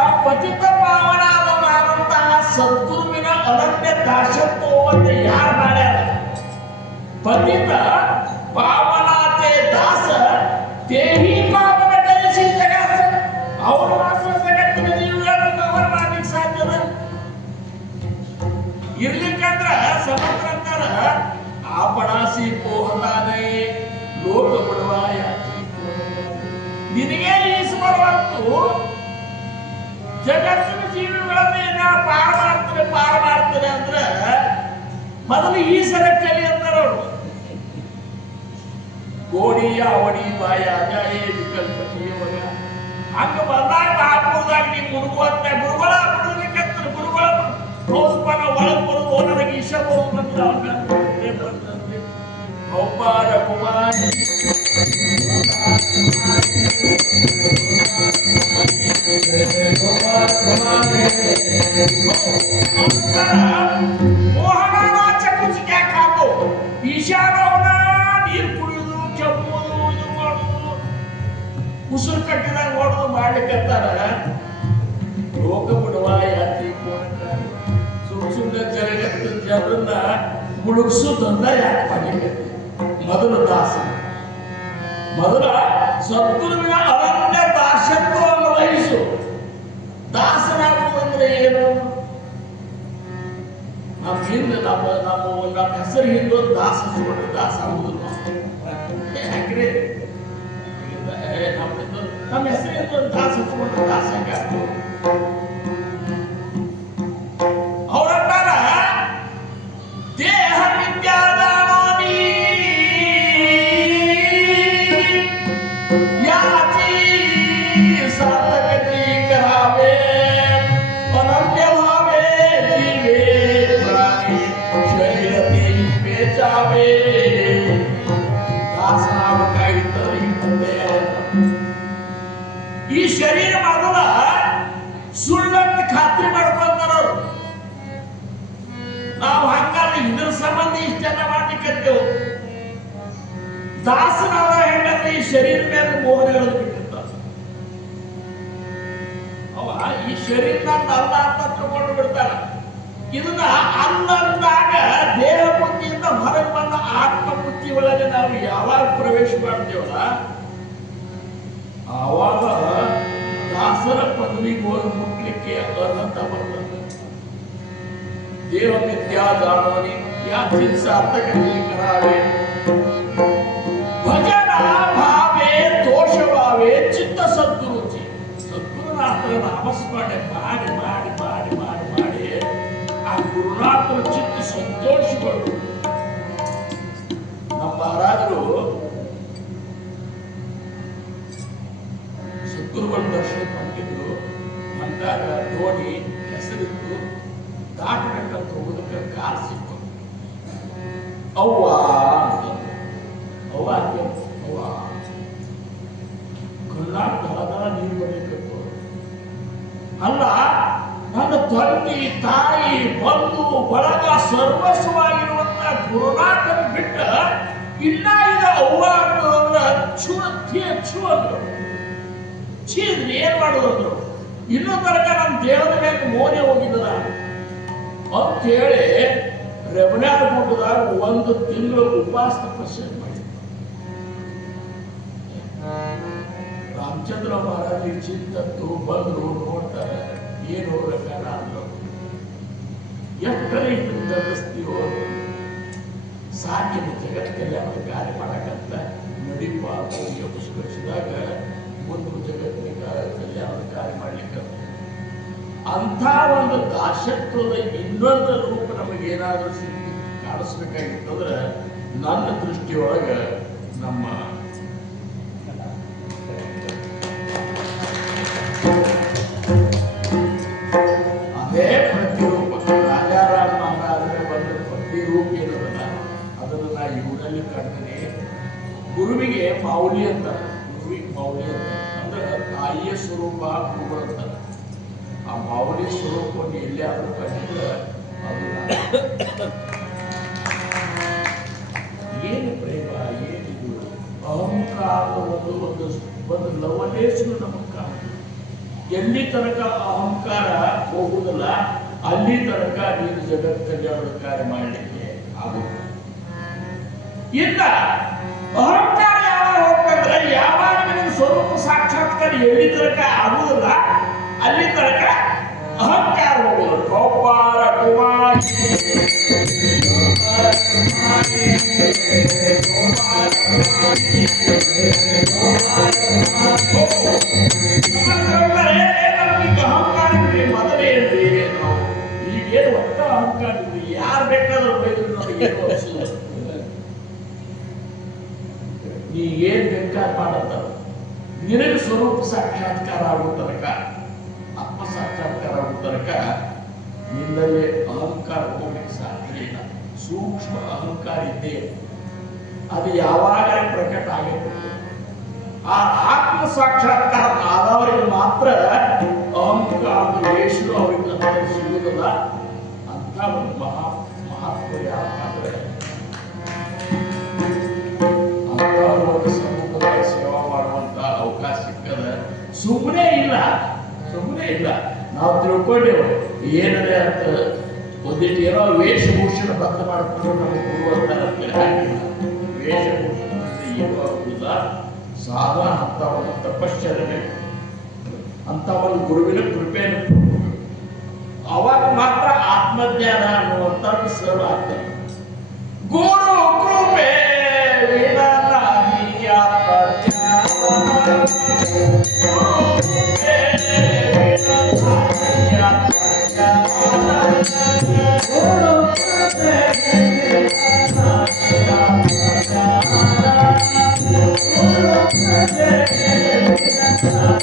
ಆ ಪತಿತ ಪಾವನಾದಂತಹ ಸದ್ಗುರುವಿನ ಅನನ್ಯ ದಾಸತ್ವವನ್ನು ಯಾರು ಮಾಡ್ಯಾರ? ಪತಿತ ಪಾವನಾತೆ ದಾಸ ದೇಹಿ ಪಾವನ ಕಲಿಸಿ ಜಗತ್ತ. ಅವರು ಮಾತ್ರ ಜಗತ್ತಿನ ಜೀವಗಳನ್ನು ಕವರ್ ಮಾಡ್ಲಿಕ್ಕೆ ಸಾಧ್ಯದ. ಇರ್ಲಿಕ್ಕಂದ್ರ ಸಮಗ್ರ ಅಂತಾರ ಆಪಣಾಸಿ ಪೋಹತಾನೆ ಲೋಕ ಬಡವಾಯ ನಿನಗೆ ಈಶ್ವರವಂತು ಜಗತ್ತಿನ ಜೀವಿಗಳನ್ನ ಪಾರ ಮಾಡ್ತಾರೆ ಅಂದ್ರೆ ಮೊದಲು ಈ ಸರ ಕಲಿ ಅಂತಾರ ಅವರು. ಗೋಡಿಯ ಅವಡಿ ಬಾಯ ಅಜಾಯೇ ವಿಕಲ್ಪತಿಯ ಮಗ ಹಂಗ ಬಂದಾಗ ಮಹಾಪುರದಾಗ ನೀವು ಮುಡುಗುವಂತ ಗುರುಗಳ ಮುಡುಗಲಿಕ್ಕಂತ ಗುರುಗಳ ಹೌದಪ್ಪನ ಒಳಗೆ ಬರೋದು ನನಗೆ ಈಶ ಬರೋದು ಬಂದ್ರೆ ಅವನ ಒಬ್ಬಾರ ಕುಮಾರಿ ಮೋಹನ ಚಕುಚಿಕೆ ಕಾಕು ಈಶಾನವನ ನೀರು ಕುಡಿಯುವುದು ಕೆಮ್ಮುವುದು ಇದು ಮಾಡುವುದು ಉಸಿರು ಕಟ್ಟಿದಾಗ ಓಡುದು ಮಾಡ್ಲಿಕ್ಕಂತಾರ. ಲೋಕ ಬಿಡುವ ಯಾತ್ರಿ ಸುಮ್ಮನೆ ಜಗತ್ತಿನ ಜನರನ್ನ ಮುಳುಗಿಸೋದಂದ ಯಾಕೆ ಮಾಡ್ಲಿಕ್ಕೆ? ಮೊದಲು ದಾಸ ಮೊದಲ ಸದ್ಗುರುವಿನ ಅನನ್ಯ ದಾಸತ್ವವನ್ನು ವಹಿಸು. ದಾಸನಾಗುವುದಂದ್ರೆ ಏನು? ನಮ್ಮ ಹಿಂದೆ ನಮ್ಮ ಹೆಸರು ಹಿಂದೊಂದು ದಾಸ ಹಚ್ಚಿಕೊಂಡ್ರೆ ದಾಸ ಆಗುದಿಲ್ಲ. ಯಾಕ್ರಿ ನಮ್ಮ ಹೆಸರು ಹಿಂದೊಂದು ದಾಸ ಹಚ್ಚಿಕೊಂಡ್ರೆ ದಾಸ ಹೆಂಗಾಗ್ತದೆ? ಅವರಂತಾರ ದೇಹ ವಿದ್ಯಾದಾನಿ ಯಾತಿ ಸಾರ್ಥಕತಿ ಕರಾವೆ ಅನನ್ಯ ಭಾವೆ ಜೀವೆ ಪ್ರಾಣಿ ಶರೀರತಿ ಬೇಚಾವೆ. ದಾಸನಾಗಬೇಕಾಗಿದ್ದರೆ ಮುಂದೆ ಈ ಶರೀರ ಮೊದಲ ಸುಳ್ಳಂತ ಖಾತ್ರಿ ಮಾಡ್ಕೊಂತಾರ. ನಾವು ಹಂಗಾದ್ರೆ ಇದ್ರ ಸಂಬಂಧ ಇಷ್ಟೆಲ್ಲ ಮಾಡ್ಲಿಕ್ಕತ್ತೇವು. ದಾಸನಾದ ಹೆಂಗಂದ್ರೆ ಈ ಶರೀರ ಮೇಲೆ ಮೋಹನ ಎಳೆದು ಬಿಟ್ಟಿರ್ತಾರ. ಅವ ಈ ಶರೀರನಾಗ ಅಲ್ಲ ಅಂತ ತಗೊಂಡು ಬಿಡ್ತಾರ. ಇದನ್ನ ಅಲ್ಲಂದಾಗ ದೇಹ ಬುದ್ಧಿಯಿಂದ ಹೊರಗೆ ಬಂದ ಆತ್ಮ ಬುದ್ಧಿ ಒಳಗೆ ನಾವು ಯಾವಾಗ ಪ್ರವೇಶ ಮಾಡ್ತೇವಲ್ಲ ಆವಾಗ ದಾಸರ ಪದವಿಗೆ ಹೋಗಿ ಮುಟ್ಲಿಕ್ಕೆ ಅರ್ಹತ ಬರ್ತದೆ. ದೇವ ವಿದ್ಯಾ ಜಾಣೋನಿ ಯಾಚಿನ್ ಸಾರ್ಥಕತೆ ಕರಾವೆ ಭಜನ ಭಾವೆ ದೋಷಭಾವೆ ಚಿತ್ತ ಸದ್ಗುರುಚಿ. ಸದ್ಗುರುನಾಥರ ನಾಮಸ್ಮರಣೆ ಮಾಡಿ ಮಾಡಿ ಮಾಡಿ ಮಾಡಿ ಮಾಡಿ ಆ ಗುರುನಾಥರ ಚಿತ್ತ ಸಂತೋಷಗಳು. ನಮ್ಮ ಮಹಾರಾಜರು ಸದ್ಗುರುಗಳ ದರ್ಶನ ಬಂದಿದ್ರು. ಬಂದಾಗ ನೋಡಿ ಹೆಸರಿತ್ತು ದಾಟಬೇಕಂತ ಹೋಗೋದಕ್ಕೆ ಕಾರ್ ಸಿಕ್ಕು. ಅವ್ವ ಅವ್ವ ಅವ್ವ ಕಣ್ಣಾಗ ದಳ ದಳ ನೀರು ಬರ್ಲಿಕ್ಕತ್ತು. ಅಲ್ಲ ನನ್ನ ತಂದೆ ತಾಯಿ ಬಂಧು ಬಳಗ ಸರ್ವಸ್ವವಾಗಿರುವಂತ ಗುರುನಾಥನ ಬಿಟ್ಟ ಇನ್ನ ಇದು ಅವ್ವ ಅನ್ನೋದಂದ್ರ ಛೂ ಅಂದ್ರು. ಚೀದ್ರಿ ಏನ್ ಮಾಡೋದಂದ್ರು. ಇನ್ನೂ ತನಕ ನಮ್ಮ ದೇಹದ ಮೇಲೆ ಮೋನೆ ಹೋಗಿದ್ದದ ಅಂತೇಳಿ ರೆಬನ್ಯಾಳ ಗುಡ್ಡದಾಗ 1 ತಿಂಗಳು ಉಪವಾಸ ತಪಸ್ಸೆ ಮಾಡಿ ರಾಮಚಂದ್ರ ಮಹಾರಾಜರಿಗೆ ಚಿಂತತ್ತು. ಬಂದ್ರು ನೋಡ್ತಾರೆ ಏನು ರೆಬನ್ಯಾಳ ಅಂದ್ರು. ಎಷ್ಟರೆ ಇದನ್ನ ಜಗಿಸ್ತೀವೋ ಸಾಕಿನ ಜಗತ್ತಿನಲ್ಲಿ ಅವರ ಕಾರ್ಯ ಮಾಡಕ್ಕಂತ ನಡಿಪ ಯೋಚಿಸಿದಾಗ ಒಂದು ಜಗತ್ತಿನ ಕಲ್ಯಾಣದ ಕಾರ್ಯ ಮಾಡ್ಲಿಕ್ಕೆ ಅಂಥ ಒಂದು ದಾಸತ್ವದ ಇನ್ನೊಂದು ರೂಪ ನಮಗೇನಾದ್ರೂ ಕಾಣಿಸ್ಬೇಕಾಗಿತ್ತಂದ್ರೆ ನನ್ನ ದೃಷ್ಟಿಯೊಳಗೆ ನಮ್ಮ ಅದೇ ಪ್ರತಿರೂಪ ರಾಜಾರಾಮ್ ಮಹಾರಾಜರ ಒಂದು ಪ್ರತಿರೂಪ ಏನದಲ್ಲ ಅದನ್ನು ನಾ ಇವರಲ್ಲಿ ಕಂಡಿನಿ. ಗುರುವಿಗೆ ಮೌಲಿ ಅಂತಾರೆ. ಗುರುವಿಗೆ ಮೌಲಿ ಅಂತ ಅಂದ್ರೆ ತಾಯಿಯ ಸ್ವರೂಪ ಗುರುಗಳಂತಾರೆ. ಆ ಮೌಲಿ ಸ್ವರೂಪವನ್ನು ಎಲ್ಲಿ ಆದರೂ ಕಂಡಿದ್ರೆ ಅದು ಏನು ಪ್ರೇಮ ಏನಿದು ಅಹಂಕಾರದ ಒಂದು ಲವಲೇಶನು ನಮಗೆ ಕಾಣ್ತದೆ. ಎಲ್ಲಿ ತನಕ ಅಹಂಕಾರ ಹೋಗುವುದಿಲ್ಲ ಅಲ್ಲಿ ತನಕ ನೀನು ಜಗತ್ತಲ್ಲಿ ಅವರ ಕಾರ್ಯ ಮಾಡಲಿಕ್ಕೆ ಆಗುತ್ತೆ. ಇಲ್ಲ ಅಹಂಕಾರ ಯಾವಾಗ ಹೋಗ್ಬೇಕಂದ್ರೆ ಯಾವಾಗ ನಿಮಗೆ ಸ್ವರೂಪ ಸಾಕ್ಷಾತ್ಕಾರ ಎಲ್ಲಿ ತನಕ ಆಗುವುದಿಲ್ಲ ಅಲ್ಲಿ ತನಕ ಅಹಂಕಾರ ಹೋಗುವುದು. ಗೋಪಾಲ ಕುಮಾರಿ ಅಹಂಕಾರ ಮೊದಲೇ ಈಗೇನು ಒಟ್ಟ ಅಹಂಕಾರ ಯಾರು ಬೇಕಾದ್ರೂ ಬೈದ್ರು ನಮಗೇನು ಅನಿಸಿಲ್ಲ. ನೀ ಏನ್ ಬೇಕಾದ ಮಾಡತ್ತ ನಿನಗೆ ಸ್ವರೂಪ ಸಾಕ್ಷಾತ್ಕಾರ ಆಗೋ ತನಕ ಆತ್ಮ ಸಾಕ್ಷಾತ್ಕಾರ ಆಗೋ ತನಕ ನಿನ್ನಲ್ಲಿ ಅಹಂಕಾರ ಹೋಗ್ಲಿಕ್ಕೆ ಸಾಧ್ಯ ಇಲ್ಲ. ಸೂಕ್ಷ್ಮ ಅಹಂಕಾರ ಇದ್ದೇ ಅದು ಯಾವಾಗ ಪ್ರಕಟ ಆಗಿರ್ತದೆ. ಆ ಆತ್ಮ ಸಾಕ್ಷಾತ್ಕಾರ ಆದವರಿಗೆ ಮಾತ್ರ ಅಹಂಕಾರದ ಲೇಷನು ಅವರಿಗೆ ಸಿಗುವುದಿಲ್ಲ. ಅಂತ ಒಂದು ಮಹಾತ್ಮ ಯಾಕಂದ್ರೆ ಅಂತ ಸಮೂಹದ ಸೇವಾ ಮಾಡುವಂತ ಅವಕಾಶ ಸಿಕ್ಕದ ಸುಮ್ಮನೆ ಇಲ್ಲ. ನಾವು ತಿಳ್ಕೊಂಡೇವು ಏನದೆ ಅಂತ ಒಂದಿಟ್ಟು ಏನೋ ವೇಷಭೂಷಣ ಬದ್ಧ ಮಾಡಿಕೊಂಡು ನಮ್ಮ ಗುರು ಅಂತ ಹಾಕಿಲ್ಲ. ವೇಷಭೂಷಣ ಏನೂ ಆಗುವುದಿಲ್ಲ. ಸಾಧನ ಅಂತ ಒಂದು ತಪಶ್ಚರ್ಯ ಅಂತ ಒಂದು ಗುರುವಿನ ಕೃಪೆಯನ್ನು ಅವಾಗ ಮಾತ್ರ ಆತ್ಮಜ್ಞಾನ ಅನ್ನುವಂಥದ್ದು ಸರ್ ಆಗ್ತದೆ. ಗುರು ಕೃಪೆ ವಿನ ನಾಹಿ ಆತ್ಮಜ್ಞಾನ. ಗುರು ಕೃಪೆ ವಿನ ನಾಹಿ ಆತ್ಮಜ್ಞಾನ. ಗುರು ಕೃಪೆ ವಿನ ನಾಹಿ ಆತ್ಮಜ್ಞಾನ. ಗುರು ಕೃಪೆ ವಿನ ನಾಹಿ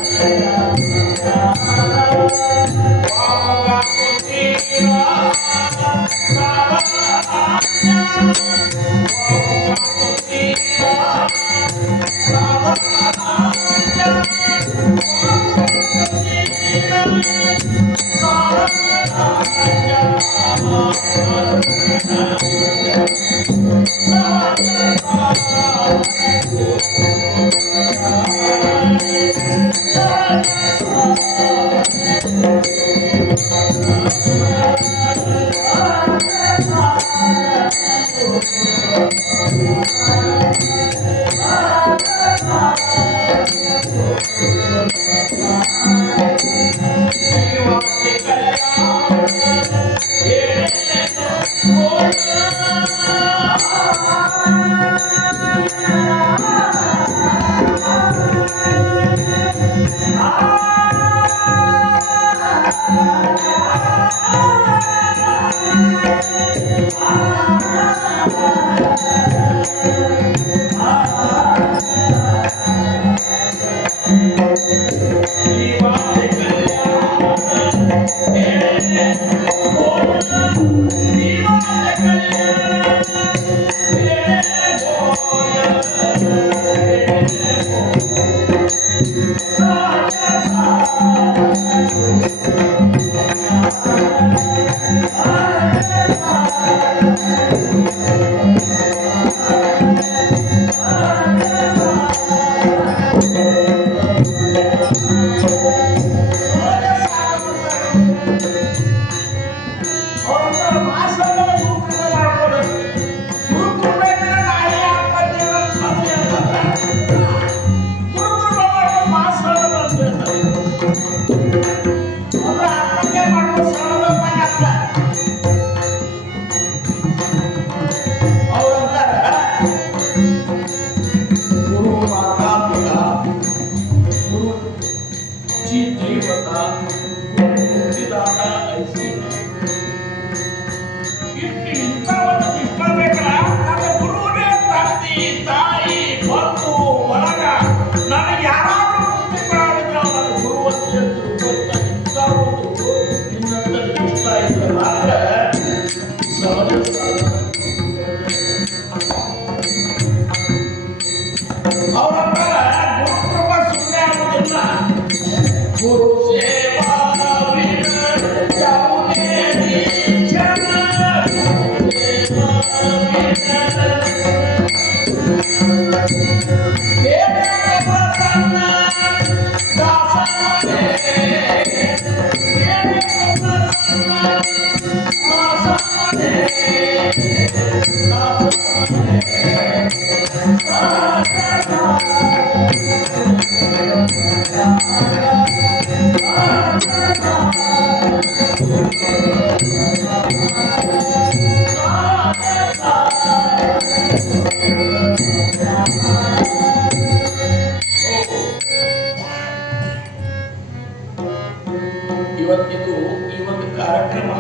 ಇವತ್ತಿದು ಈ ಒಂದು ಕಾರ್ಯಕ್ರಮ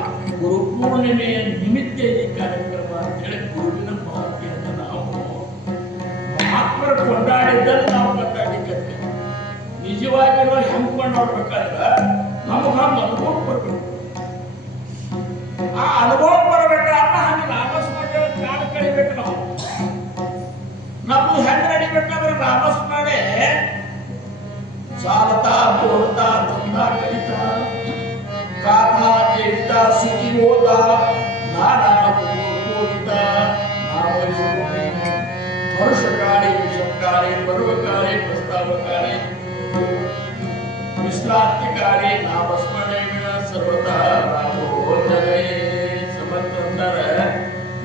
ಗುರುಪೂರ್ಣಿಮೆಯ ನಿಮಿತ್ತ ಈ ಕಾರ್ಯಕ್ರಮ ಅಂತ ಹೇಳಿ ಗುರುವಿನ ಮಹತ್ಯೆಯನ್ನು ನಾವು ಮಹಾತ್ಮರು ಕೊಂಡಾಡಿದ್ದಲ್ಲಿ ನಾವು ಕೊಂಡಾಡಿದ್ದೇವೆ. ನಿಜವಾಗಿ ನಾವು ಹೆಂಗ್ ಕೊಂಡಾಡ್ಬೇಕಾದ್ರೆ ನಮಗೊಂದು ಅನುಭವ ಬರ್ಬೇಕು. ಆ ಅನುಭವ ಬರ್ಬೇಕಾದ್ರೆ ಹಂಗೆ ನಾಮಸ್ಮರಣೆ ಕಾಲ ಕಳಿಬೇಕು. ನಾವು ಹೆಂಗ್ ನಡಿಬೇಕಾದ್ರೆ ನಾಮಸ್ಮರಣೆ ಸಾಲತಾ ಬೋಲ್ತಾ ದಂಧಾ ಕಲಿತಾ ಕಾಥಾ ಕೇಳ್ತಾ ಸುಖಿ ಹೋದ ನಾನಾ ಹೋಗಿದ್ದ ವರ್ಷಕಾಳಿ ವಿಷಕಾಳಿ ಪರ್ವಕಾಳಿ ಪ್ರಸ್ತಾವಕಾಳಿ ವಿಶ್ರಾಂತಿಕಾಳಿ ನಾಮಸ್ಮರಣೆ ಸರ್ವತಾ ರಾಮೋಜರೇ ಸಮಂತರ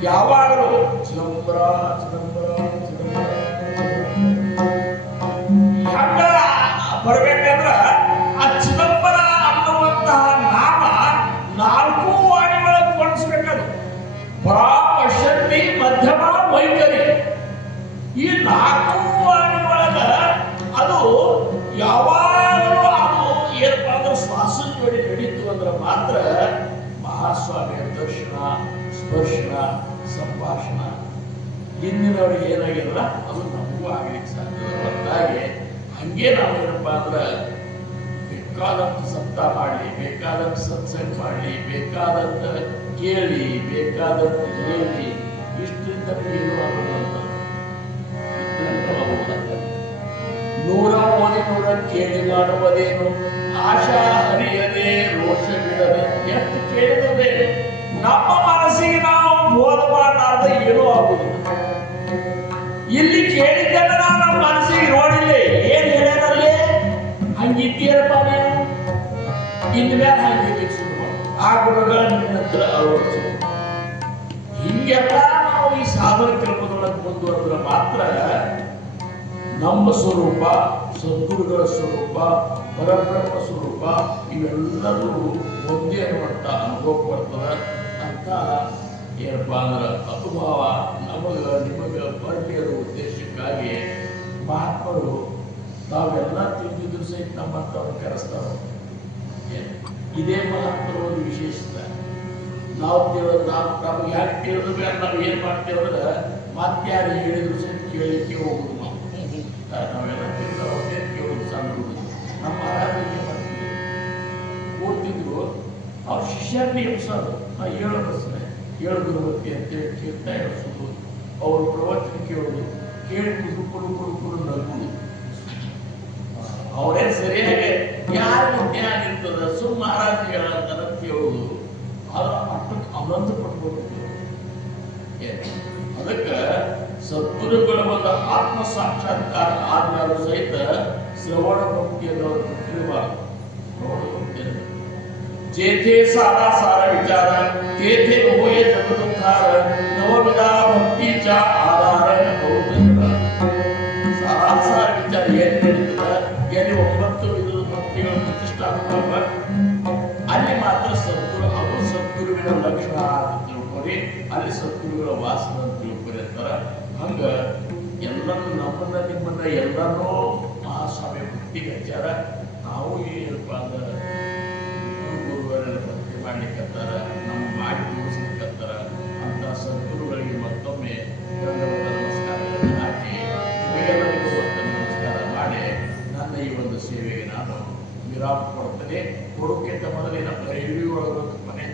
ಯಾವಾಗಲೂ ಚಿದಂಬರ ಚಿದಂಬರ ಚಿದಂಬರ ಬರ್ಬೇಕಂದ್ರ ಆ ಈ 4 ವಾಣಿಯೊಳಗ ಅದು ಯಾವಾಗಲೂ ಅದು ಏನಪ್ಪಾ ಅಂದ್ರೆ ಶ್ವಾಸದ ಜೋಡಿ ನಡೀತು ಅಂದ್ರೆ ಮಾತ್ರ ಮಹಾಸ್ವಾಮಿಯ ದರ್ಶನ, ಸ್ಪರ್ಶನ, ಸಂಭಾಷಣ ಹಿಂದಿನವ್ರಿಗೆ ಏನಾಗಿಲ್ಲ ಅದು ನಮಗೂ ಆಗ್ಲಿಕ್ಕೆ ಸಾಧ್ಯ. ಹೊರತಾಗಿ ಹಂಗೆ ನಾವು ಏನಪ್ಪಾ ಅಂದ್ರೆ ಬೇಕಾದಂತ ಸಪ್ತಾಹ ಮಾಡಲಿ, ಬೇಕಾದಂತ ಸತ್ಸಂಗ ಮಾಡಲಿ, ಬೇಕಾದಂತ ಕೇಳಿ, ಬೇಕಾದಂತ ಹೇಳಿ, ಇಷ್ಟರಿಂದ ಏನು ಆಗುವಂತ ನೂರ ಓದಿ ನೂರ ಕೇಳಿ ಮಾಡುವುದೇನು, ಆಶಾ ಹರಿಯದೆ ರೋಷ ಬಿಡದೆ. ಎಷ್ಟು ಕೇಳಿದರೆ ನಮ್ಮ ಮನಸ್ಸಿಗೆ ನಾವು ಬೋಧ ಮಾಡಲಾರ್ದ ಏನೂ ಆಗುವುದಿಲ್ಲ. ಇಲ್ಲಿ ಕೇಳಿದ್ದನ್ನು ನಾವು ನಮ್ಮ ಮನಸ್ಸಿಗೆ ನೋಡಿಲ್ಲ, ಏನ್ ಹೇಳ್ಯಾರಲ್ಲಿ ಹಂಗಿದ್ದೀರಪ್ಪ ನೀವು, ಇನ್ಮೇಲೆ ಹಂಗಿರ್ಲಿಕ್ಕೆ ಶುರು ಮಾಡಿ ಆ ಗುಣಗಳ ನಿಮ್ಮ ಹತ್ರ ಅಳವಡಿಸು. ಹಿಂಗೆಲ್ಲ ನಾವು ಈ ಸಾಧನ ಕ್ರಮದೊಳಗೆ ಮುಂದುವರೆದ್ರೆ ಮಾತ್ರ ನಮ್ಮ ಸ್ವರೂಪ, ಸದ್ಗುರುಗಳ ಸ್ವರೂಪ, ಪರಬ್ರಹ್ಮ ಸ್ವರೂಪ ಇವೆಲ್ಲರೂ ಒಂದೇ ಅನ್ನುವಂಥ ಅನುಭವ ಬರ್ತದೆ ಅಂತ ಏನಪ್ಪಾ ಅಂದ್ರೆ ಅನುಭವ ನಿಮಗೆ ಬರಲಿ ಅನ್ನೋ ಉದ್ದೇಶಕ್ಕಾಗಿ ಮಹಾತ್ಮರು ತಾವೆಲ್ಲ ತಿಳಿದಿದ್ರು ಸಹಿತ ನಮ್ಮಂಥವ್ರು ಕರೆಸ್ತಾರೆ. ಇದೇ ಮಹಾತ್ಮರ ಒಂದು ವಿಶೇಷತೆ. ನಾವು ನಮ್ಗೆ ಯಾಕೆ ಕೇಳಿದ್ರೆ ನಾವು ಏನ್ ಮಾಡ್ತೇವೆ ಅಂದ್ರೆ ಮತ್ತಾರು ಹೇಳಿದ್ರು ಸಹಿತ ಕೇಳಲಿಕ್ಕೆ ಹೋಗುದು. ನಾವೆಲ್ಲ ತಿಳಿದವ್ರನ್ನೇ ಕೇಳೋದು. ಸಣ್ಣ ಹುಡುಗರು ನಮ್ಮ ಮಹಾರಾಜರಿಗೆ ಮಾಡ್ತಿದ್ರು, ಓದ್ತಿದ್ರು, ಅವ್ರ ಶಿಷ್ಯರನ್ನೇ ಎಬ್ಸೋದು. ಏಳು ಬಸ್ಸನೆ ಏಳು ಗುರುವತಿ ಅಂತೇಳಿ ಕೀರ್ತಾ ಎಬ್ಸೋದು, ಅವ್ರ ಪ್ರವಚನ ಕೇಳೋದು, ಕೇಳಿ ಕುಡು ನಗುದು. ಅವರೇನ್ ಸರಿಯಾಗಿ ಯಾರು ಜ್ಞಾನ ಇರ್ತದ ಸುಮ್ಮ ಮಹಾರಾಜ ಹೇಳಂತಾರ ಕೇಳುದು, ಅದರ ಮಟ್ಟಕ್ಕೆ ಆನಂದ ಪಡ್ಬೋದು. ಅದಕ್ಕೆ ಸದ್ಗುರುಗಳ ಒಂದು ಆತ್ಮ ಸಾಕ್ಷಾತ್ಕಾರ ಆದ್ಮೇಲೆ ಸಹಿತ ಶ್ರವಣ ಭಕ್ತಿಯನ್ನು ಬಿಟ್ಟಿರಬಾರದು. ಶ್ರವಣ ಭಕ್ತಿಯನ್ನು ಜೇಥೆ ಸಾರಾ ಸಾರ ವಿಚಾರ ತೇಥೆ ಹೋಯೆ ಜಗದುದ್ಧಾರ ನವವಿಧ ಭಕ್ತಿಚ ಆಧಾರ ಸಾರಾ ಸಾರ ವಿಚಾರ ಏನ್ ನಡೀತದ, ಎಲ್ಲಿ 9 ವಿಧದ ಭಕ್ತಿಗಳ ಪ್ರತಿಷ್ಠಾಪಕ ಅಲ್ಲಿ ಮಾತ್ರ ಸದ್ಗುರು, ಅದು ಸದ್ಗುರುವಿನ ಲಕ್ಷಣ ಅಂತ ತಿಳ್ಕೊರಿ, ಅಲ್ಲಿ ಸದ್ಗುರುಗಳ ವಾಸನ ಅಂತ ತಿಳ್ಕೊರಿ ಅಂತಾರ. ಹಂಗ ಎಲ್ಲರೂ ನಮ್ಮನ್ನ ನಿಮ್ಮನ್ನ ಎಲ್ಲರೂ ಮಹಾಸ್ವಾಮಿ ಭಕ್ತಿಗೆ ಹಚ್ಚಾರ. ನಾವು ಏನಪ್ಪ ಅಂದ್ರೆ ಗುರುವರೆಲ್ಲ ಭಕ್ತಿ ಮಾಡ್ಲಿಕ್ಕತ್ತಾರ, ನಮ್ಮ ಮಾಡಿ ತೋರಿಸ್ಲಿಕ್ಕತ್ತಾರ ಅಂತ ಸದ್ಗುರುಗಳಿಗೆ ಮತ್ತೊಮ್ಮೆ ದಂಡವತ ನಮಸ್ಕಾರಗಳನ್ನು ಹಾಕಿ ನಿಮಗೆಲ್ಲರಿಗೂ ಒಂದು ನಮಸ್ಕಾರ ಮಾಡಿ ನನ್ನ ಈ ಒಂದು ಸೇವೆಗೆ ನಾನು ವಿರಾಮ ಕೊಡ್ತೇನೆ. ಕೊಡೋಕ್ಕಿಂತ ಮೊದಲಿನ ರೇಡಿಯೋ ಒಳಗೊಂದು ಮನೆ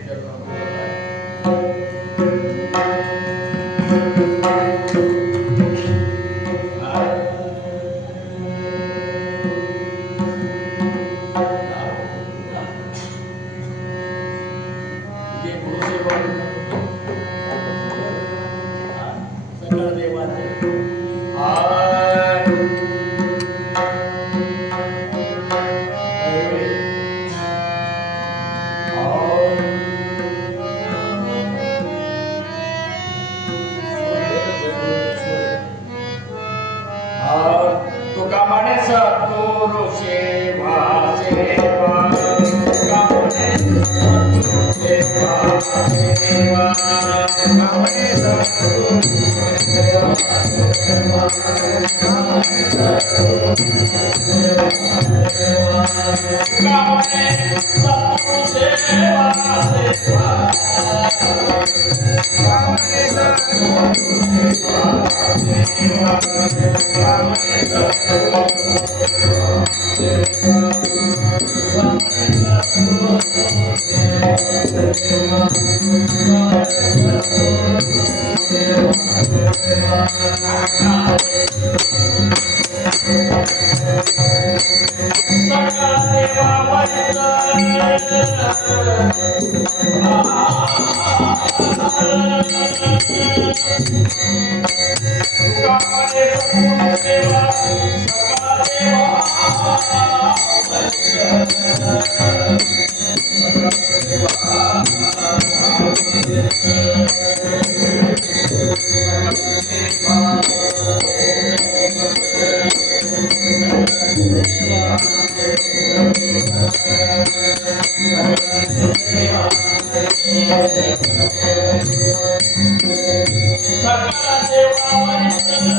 Thank you. ಸಕಲ ದೇವಾವರಿತನ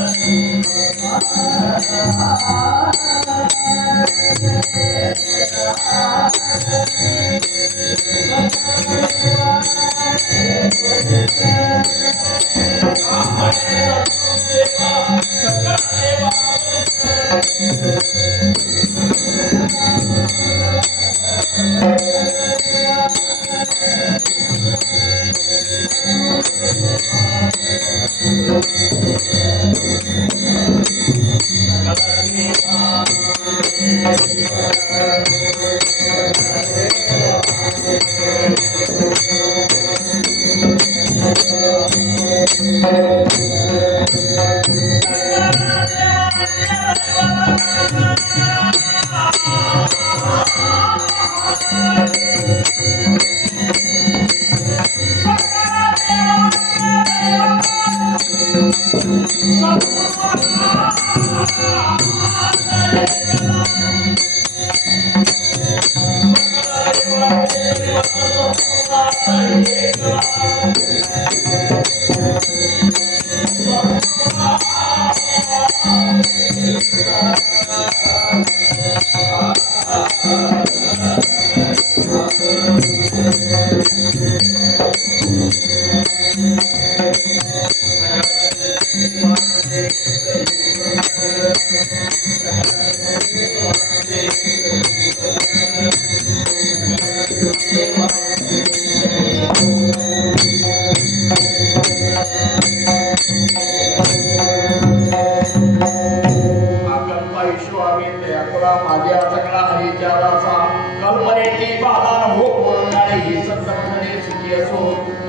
माझ्या सगळा हरीच्या दासा कल्पनेची बाधा हो बोलणारे ही संतमने सुखी असो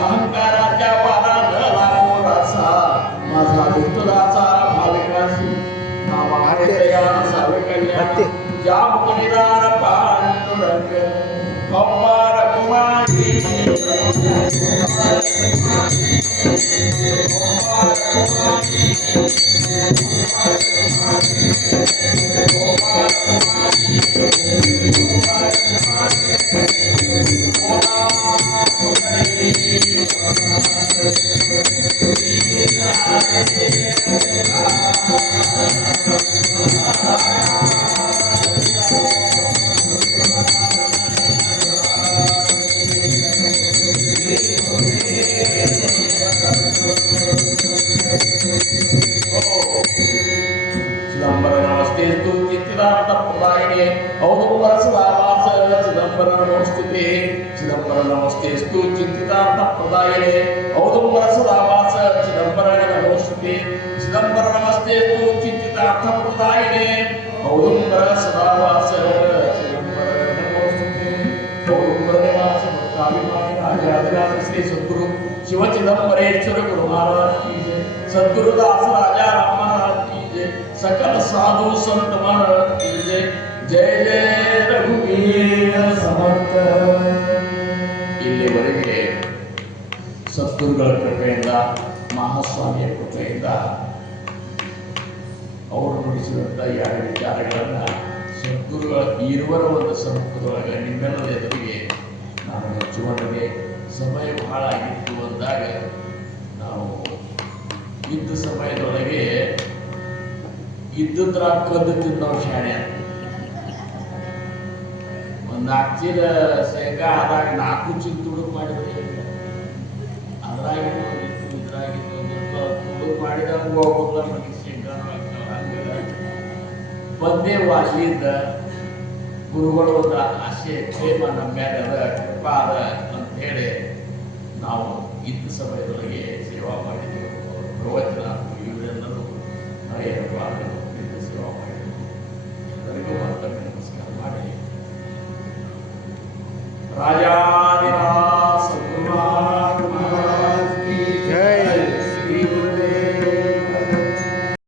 अहंकाराच्या बाधा न लागो रासा माझा दुष्टदासा भाविकासी नामावृतया सावे कल्याण ज्या मुकनिदान पांडुरंग कौमार कुमारी स्तु चिंतितार्थ प्रदायिने औदुंबर सदावास चिदंबराय नमोस्तुते चिदंबर नमस्ते स्तु चिंतितार्थ प्रदायिने औदुंबर सदावास चिदंबराय नमोस्तुते औदुंबर निवास भक्ताभिमानी राजाधिराज श्री सद्गुरु शिव चिदंबरेश्वर गुरु महाराज की जय सद्गुरु दास राजा राम महाराज की जय सकल साधु संत महाराज की जय जय जय रघुवीर समर्थ ಇಲ್ಲಿವರೆಗೆ ಸದ್ಗುರುಗಳ ಕೃಪೆಯಿಂದ ಮಹಾಸ್ವಾಮಿಯ ಕೃಪೆಯಿಂದ ಅವರು ನುಡಿಸಿದಂಥ ಎರಡು ವಿಚಾರಗಳನ್ನು ಸದ್ಗುರುಗಳ ಇರುವರ ಒಂದು ಸಮ್ಮುಖದೊಳಗೆ ನಿಮ್ಮೆಲ್ಲರ ಎದುರಿಗೆ ನಾನು ಹಂಚುವಂತೆ ಸಮಯ ಬಹಳ ಆಗಿತ್ತು ಅಂದಾಗ ನಾವು ಇದ್ದ ಸಮಯದೊಳಗೆ ಇದ್ದದ್ರ ಕದ್ದು ತಿನ್ನೋ ಶಾಣೆ ನಾಲ್ಕು ಚೀಲ ಶೇಂಗಾ ಆದಾಗ 4 ಚೀಲ ತುಡುಕು ಮಾಡಿದ್ರೆ ಅದ್ರಾಗಿತ್ತು ಇದ್ರಾಗಿತ್ತು ತುಡುಕು ಮಾಡಿದಂಗೆ ಹೋಗೋಲ್ಲ ಮನೆ ಶೇಂಗಾನು ಆಗ್ತಾವ ಹಂಗೆ ಒಂದೇ ವಾಸಿಯಿಂದ ಗುರುಗಳು ಒಂದು ಆಸೆ ಪ್ರೇಮ ನಮ್ಮ ಮೇಲೆ ಅದ ಕೃಪಾ ಅದ ಅಂತ ಹೇಳಿ ನಾವು ಇದ್ದ ಸಮಯದೊಳಗೆ ಸೇವಾ ಮಾಡಿದ್ದೆವು ಪ್ರವಚನ ಇವರೆಲ್ಲರೂ ಏನಪ್ಪ